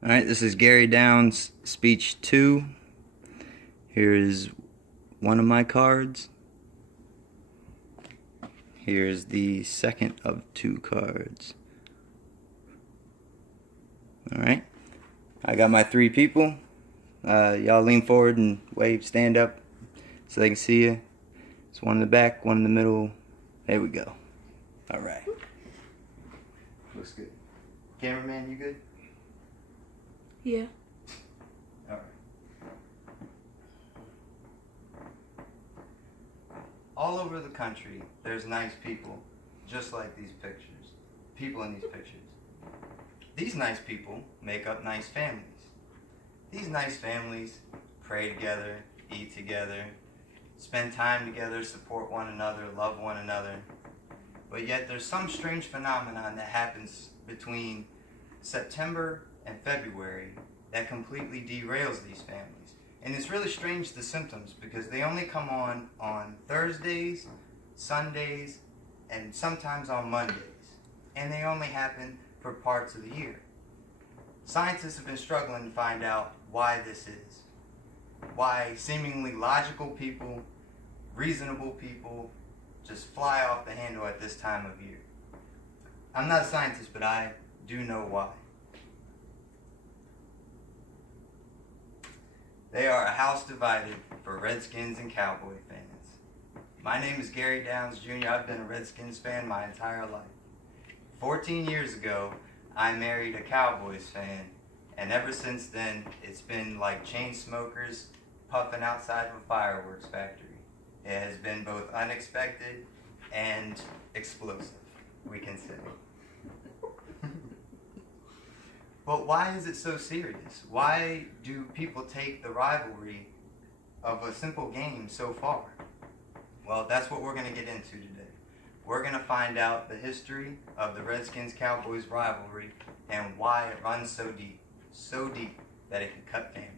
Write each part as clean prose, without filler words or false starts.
Alright, this is Gary Downs' speech 2. Here is one of my cards. Here's the second of 2 cards. Alright, I got my 3 people. Y'all lean forward and wave, stand up so they can see you. It's one in the back, one in the middle. There we go. Alright. Looks good. Cameraman, you good? Yeah. Alright. All over the country, there's nice people, just like these pictures. People in these pictures. These nice people make up nice families. These nice families pray together, eat together, spend time together, support one another, love one another. But yet there's some strange phenomenon that happens between September and February that completely derails these families. And it's really strange, the symptoms, because they only come on Thursdays, Sundays, and sometimes on Mondays. And they only happen for parts of the year. Scientists have been struggling to find out why this is. Why seemingly logical people, reasonable people, just fly off the handle at this time of year. I'm not a scientist, but I do know why. They are a house divided for Redskins and Cowboy fans. My name is Gary Downs Jr. I've been a Redskins fan my entire life. 14 years ago, I married a Cowboys fan, and ever since then, it's been like chain smokers puffing outside of a fireworks factory. It has been both unexpected and explosive, we can say. But why is it so serious? Why do people take the rivalry of a simple game so far? Well, that's what we're going to get into today. We're going to find out the history of the Redskins-Cowboys rivalry and why it runs so deep that it can cut families.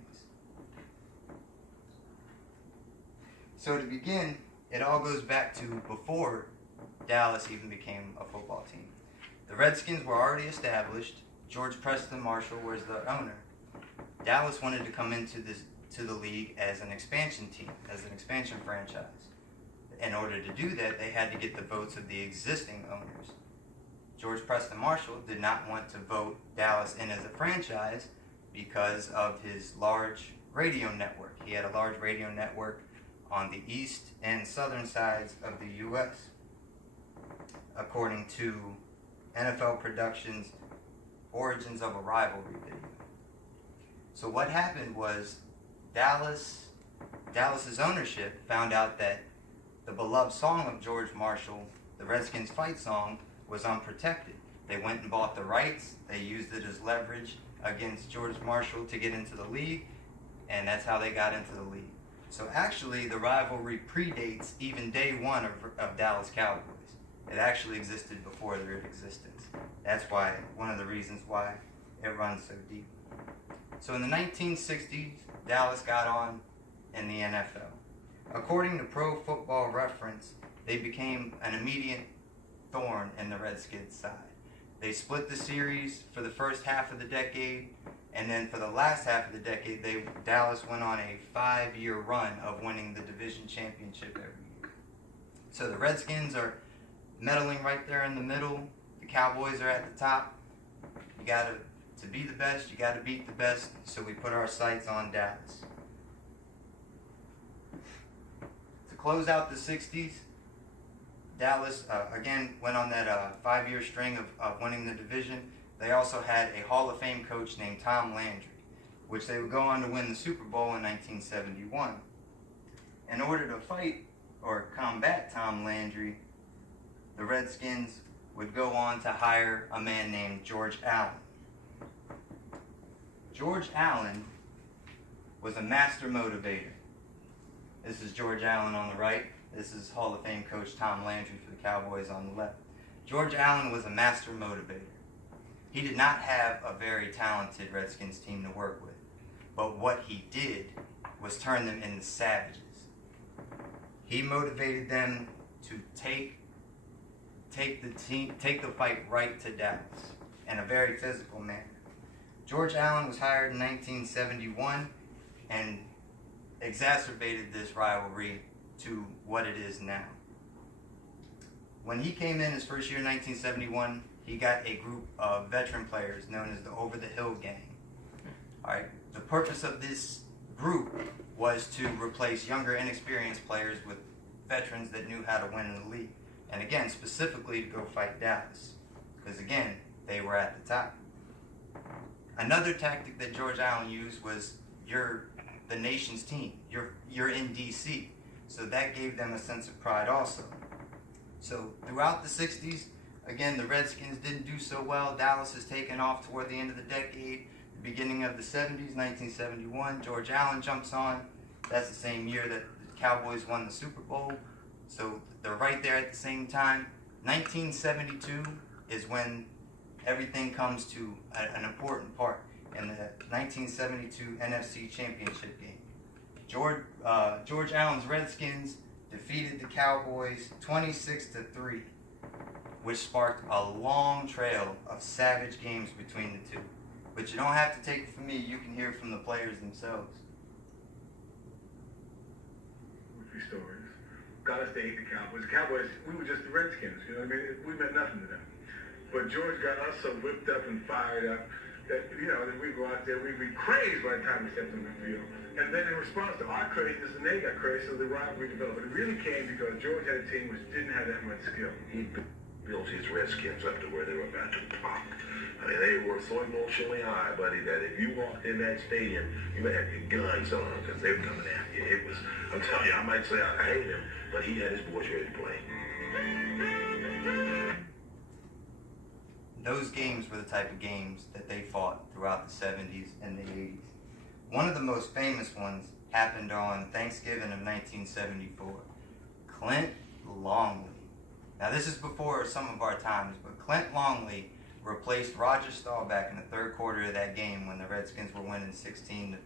So to begin, it all goes back to before Dallas even became a football team. The Redskins were already established. George Preston Marshall was the owner. Dallas wanted to come into the league as an expansion team, as an expansion franchise. In order to do that, they had to get the votes of the existing owners. George Preston Marshall did not want to vote Dallas in as a franchise because of his large radio network. He had a large radio network on the east and southern sides of the U.S., according to NFL Productions' Origins of a Rivalry video. So what happened was Dallas's ownership found out that the beloved song of George Marshall, the Redskins fight song, was unprotected. They went and bought the rights. They used it as leverage against George Marshall to get into the league, and that's how they got into the league. So actually, the rivalry predates even day one of Dallas Cowboys. It actually existed before their existence. That's why, one of the reasons why it runs so deep. So in the 1960s, Dallas got on in the NFL. According to Pro Football Reference, they became an immediate thorn in the Redskins' side. They split the series for the first half of the decade, and then for the last half of the decade, Dallas went on a 5-year run of winning the division championship every year. So the Redskins are meddling right there in the middle. The Cowboys are at the top. You gotta, to be the best, you gotta beat the best, so we put our sights on Dallas. To close out the 60s, Dallas, again, went on that 5-year string of winning the division. They also had a Hall of Fame coach named Tom Landry, which they would go on to win the Super Bowl in 1971. In order to fight or combat Tom Landry, the Redskins would go on to hire a man named George Allen. George Allen was a master motivator. This is George Allen on the right. This is Hall of Fame coach Tom Landry for the Cowboys on the left. George Allen was a master motivator. He did not have a very talented Redskins team to work with, but what he did was turn them into savages. He motivated them to take the fight right to Dallas in a very physical manner. George Allen was hired in 1971 and exacerbated this rivalry to what it is now. When he came in his first year in 1971, he got a group of veteran players known as the Over the Hill Gang. All right. The purpose of this group was to replace younger, inexperienced players with veterans that knew how to win in the league. And again, specifically to go fight Dallas. Because again, they were at the top. Another tactic that George Allen used was you're the nation's team. You're in DC. So that gave them a sense of pride also. So throughout the 60s, again, the Redskins didn't do so well. Dallas has taken off toward the end of the decade. The beginning of the 70s, 1971, George Allen jumps on. That's the same year that the Cowboys won the Super Bowl. So they're right there at the same time. 1972 is when everything comes to an important part in the 1972 NFC Championship game. George Allen's Redskins defeated the Cowboys 26-3, which sparked a long trail of savage games between the two. But you don't have to take it from me, you can hear it from the players themselves. A few stories. Got us to hate the Cowboys. The Cowboys, we were just the Redskins, you know what I mean? We meant nothing to them. But George got us so whipped up and fired up that, you know, that we go out there, we'd be crazed by the time we stepped on the field. And then in response to our craziness, and they got crazy, so the rivalry developed. But it really came because George had a team which didn't have that much skill. He built his Redskins up to where they were about to pop. I mean, they were so emotionally high, buddy, that if you walked in that stadium, you would have your guns on because they were coming after you. It was, I'm telling you, I might say I hate him, but he had his boys ready to play. Those games were the type of games that they fought throughout the 70s and the 80s. One of the most famous ones happened on Thanksgiving of 1974. Clint Longley. Now this is before some of our times, but Clint Longley replaced Roger Staubach in the third quarter of that game when the Redskins were winning 16-3.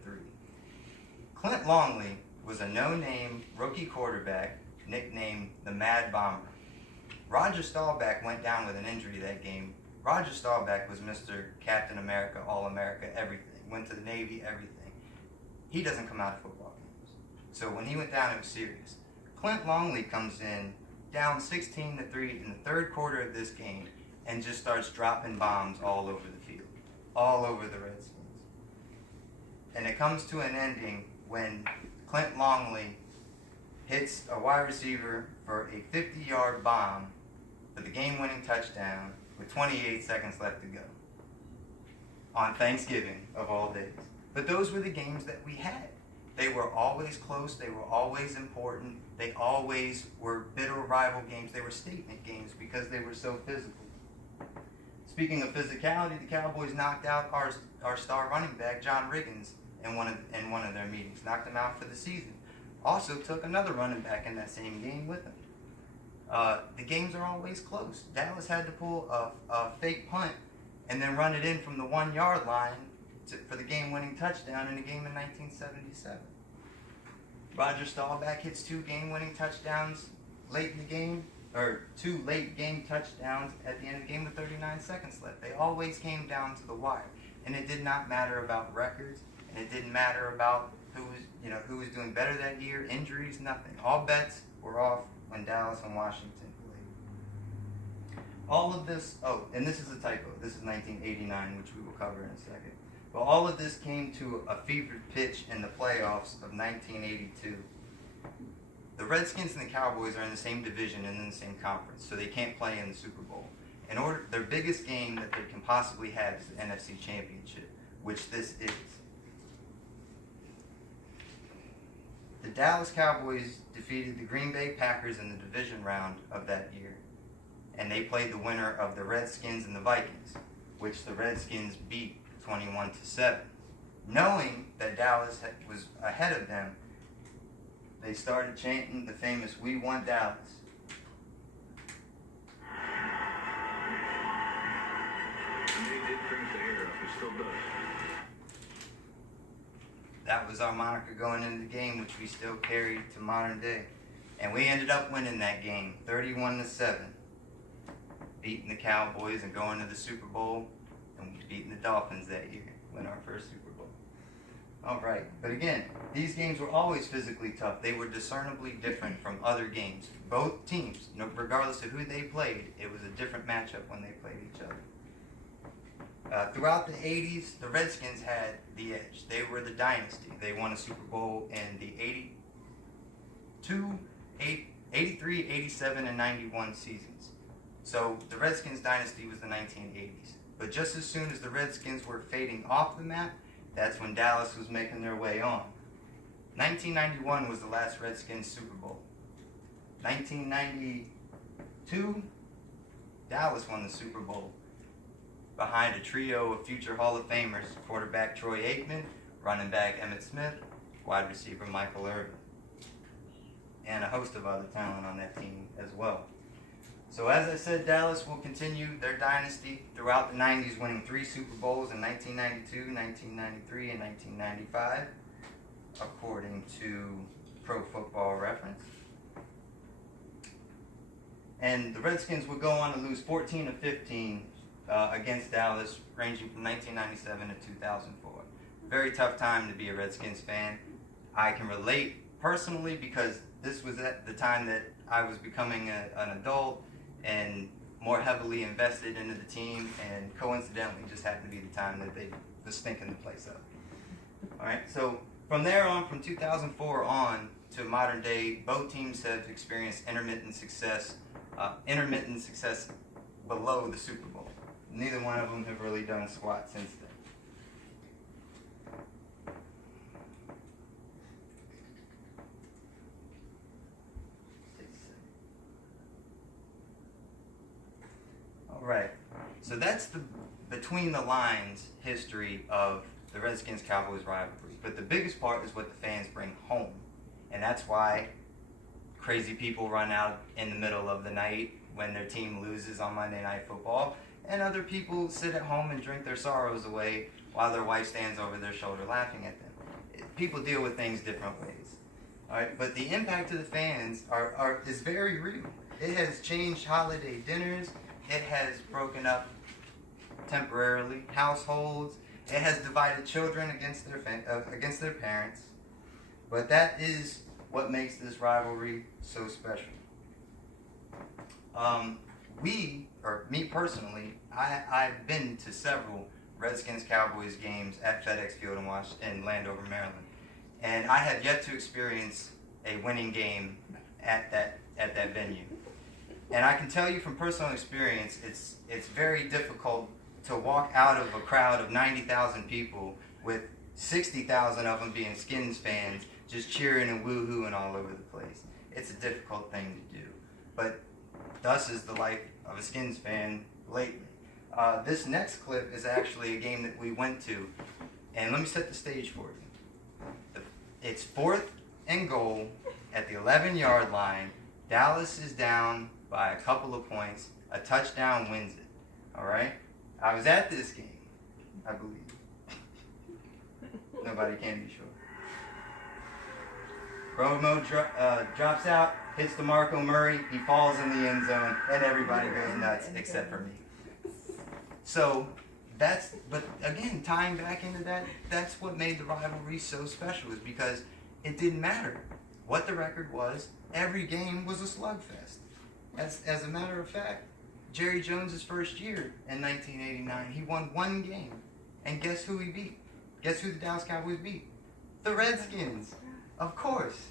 Clint Longley was a no-name rookie quarterback nicknamed the Mad Bomber. Roger Staubach went down with an injury that game. Roger Staubach was Mr. Captain America, All-America, everything. Went to the Navy, everything. He doesn't come out of football games. So when he went down, it was serious. Clint Longley comes in down 16-3 in the third quarter of this game and just starts dropping bombs all over the field, all over the Redskins. And it comes to an ending when Clint Longley hits a wide receiver for a 50-yard bomb for the game-winning touchdown with 28 seconds left to go on Thanksgiving of all days. But those were the games that we had. They were always close. They were always important. They always were bitter rival games. They were statement games because they were so physical. Speaking of physicality, the Cowboys knocked out our star running back, John Riggins, in one of their meetings. Knocked him out for the season. Also took another running back in that same game with him. The games are always close. Dallas had to pull a fake punt and then run it in from the 1 yard line for the game-winning touchdown in the game in 1977. Roger Staubach hits 2 game-winning touchdowns late in the game, or 2 late game touchdowns at the end of the game with 39 seconds left. They always came down to the wire, and it did not matter about records, and it didn't matter about who was doing better that year, injuries, nothing. All bets were off when Dallas and Washington played. All of this, and this is a typo. This is 1989, which we will cover in a second. But all of this came to a fevered pitch in the playoffs of 1982. The Redskins and the Cowboys are in the same division and in the same conference, so they can't play in the Super Bowl. Their biggest game that they can possibly have is the NFC Championship, which this is. The Dallas Cowboys defeated the Green Bay Packers in the division round of that year, and they played the winner of the Redskins and the Vikings, which the Redskins beat 21-7. Knowing that Dallas was ahead of them, they started chanting the famous "We Want Dallas." And they did finish the air up, it still does. That was our moniker going into the game, which we still carry to modern day. And we ended up winning that game 31-7, beating the Cowboys and going to the Super Bowl, and beating the Dolphins that year. win our first Super Bowl. All right, but again, these games were always physically tough. They were discernibly different from other games. Both teams, regardless of who they played, it was a different matchup when they played each other. Throughout the 80s, the Redskins had the edge. They were the dynasty. They won a Super Bowl in the 83, 87, and 91 seasons. So the Redskins dynasty was the 1980s. But just as soon as the Redskins were fading off the map, that's when Dallas was making their way on. 1991 was the last Redskins Super Bowl. 1992, Dallas won the Super Bowl behind a trio of future Hall of Famers, quarterback Troy Aikman, running back Emmitt Smith, wide receiver Michael Irvin, and a host of other talent on that team as well. So as I said, Dallas will continue their dynasty throughout the 90s, winning 3 Super Bowls in 1992, 1993, and 1995, according to Pro Football Reference. And the Redskins would go on to lose 14 of 15 against Dallas, ranging from 1997 to 2004. Very tough time to be a Redskins fan. I can relate personally because this was at the time that I was becoming an adult and more heavily invested into the team, and coincidentally just happened to be the time that they were stinking the place up. All right, so from there on, from 2004 on to modern day, both teams have experienced intermittent success below the Super Bowl. Neither one of them have really done squat since then. Right. So that's the between the lines history of the Redskins-Cowboys rivalry. But the biggest part is what the fans bring home. And that's why crazy people run out in the middle of the night when their team loses on Monday Night Football. And other people sit at home and drink their sorrows away while their wife stands over their shoulder laughing at them. People deal with things different ways. All right, but the impact to the fans is very real. It has changed holiday dinners. It has broken up temporarily households. It has divided children against their parents. But that is what makes this rivalry so special. Me personally, I've been to several Redskins-Cowboys games at FedEx Field in Landover, Maryland, and I have yet to experience a winning game at that venue. And I can tell you from personal experience, it's very difficult to walk out of a crowd of 90,000 people with 60,000 of them being Skins fans, just cheering and woo-hooing all over the place. It's a difficult thing to do. But thus is the life of a Skins fan lately. This next clip is actually a game that we went to, and let me set the stage for you. It's 4th and goal at the 11-yard line. Dallas is down by a couple of points. A touchdown wins it. All right? I was at this game, I believe. Nobody can be sure. Romo drops out, hits DeMarco Murray, he falls in the end zone, and everybody goes nuts except for me. So but again, tying back into that, that's what made the rivalry so special, is because it didn't matter what the record was. Every game was a slugfest. As a matter of fact, Jerry Jones' first year in 1989, he won 1 game. And guess who he beat? Guess who the Dallas Cowboys beat? The Redskins. Of course.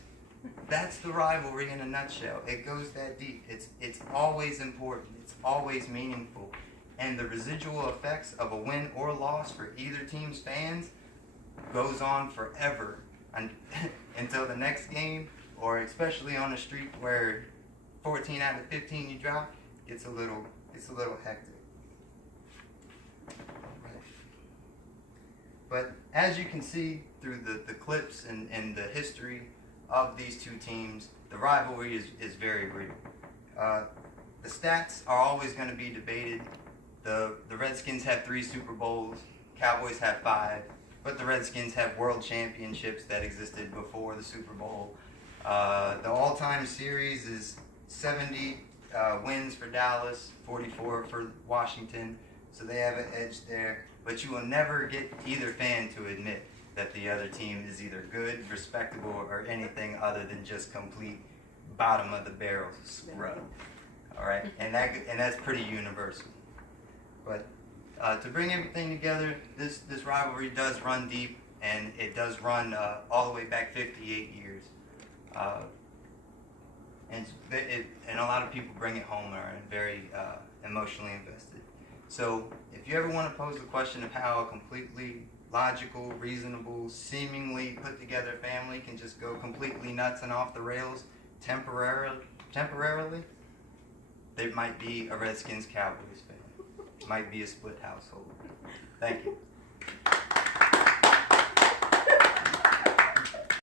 That's the rivalry in a nutshell. It goes that deep. It's always important. It's always meaningful. And the residual effects of a win or loss for either team's fans goes on forever until the next game, or especially on a streak where 14 out of 15 you drop, it's a little hectic. But as you can see through the clips and the history of these two teams, the rivalry is very real. The stats are always going to be debated. The Redskins have 3 Super Bowls, Cowboys have 5, but the Redskins have world championships that existed before the Super Bowl. The all-time series is 70 wins for Dallas, 44 for Washington, so they have an edge there. but you will never get either fan to admit that the other team is either good, respectable, or anything other than just complete bottom of the barrel scrub. All right, and that's pretty universal. But to bring everything together, this rivalry does run deep, and it does run all the way back 58 years. And a lot of people bring it home and are very emotionally invested. So if you ever want to pose the question of how a completely logical, reasonable, seemingly put together family can just go completely nuts and off the rails temporarily, there might be a Redskins Cowboys fan. Might be a split household. Thank you.